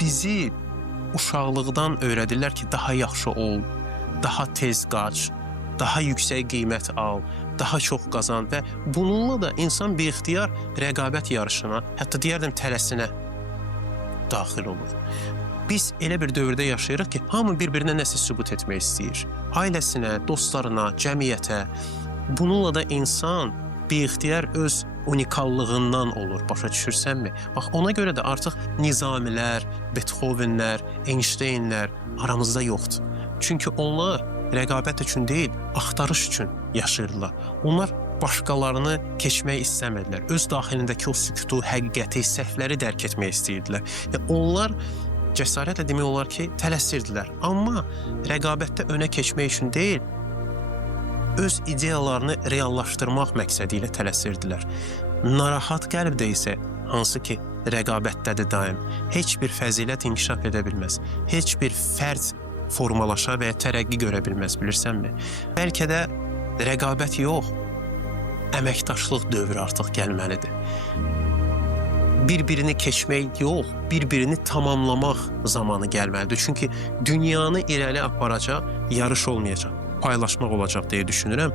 bizi uşaqlıqdan öyrədirlər ki, daha yaxşı ol, daha tez qaç, daha yüksək qiymət al, daha çox qazan və bununla da insan biixtiyar rəqabət yarışına, hətta deyərdim tələsinə daxil olur. Biz elə bir dövrdə yaşayırıq ki, hamı bir-birinə nəsə sübut etmək istəyir. Ailəsinə, dostlarına, cəmiyyətə. Bununla da insan biixtiyar öz unikallığından olur, başa düşürsənmi? Bax, ona görə də artıq Nizamilər, Beethovenlər, Einsteinlər aramızda yoxdur. Çünki onlar rəqabət üçün deyil, axtarış üçün yaşayırlar. Onlar başqalarını keçmək istəmədilər. Öz daxilindəki o sükutu, həqiqəti, səhvləri dərk etmək istəyirdilər. Onlar cəsarətlə demək olar ki, tələsirdilər. Amma rəqabətdə önə keçmək üçün deyil, öz ideyalarını reallaşdırmaq məqsədi ilə tələsirdilər. Narahat qəlbdə isə, hansı ki, rəqabətdədir daim, heç bir fəzilət inkişaf edə bilməz, heç bir fərd formalaşa və ya tərəqqi görə bilməz, bilirsənmi? Bəlkə də rəqabət yox, əməkdaşlıq dövrü artıq gəlməlidir. Bir-birini keçmək yox, bir-birini tamamlamaq zamanı gəlməlidir. Çünki dünyanı irəli aparacaq yarış olmayacaq, paylaşmaq olacaq deyə düşünürəm.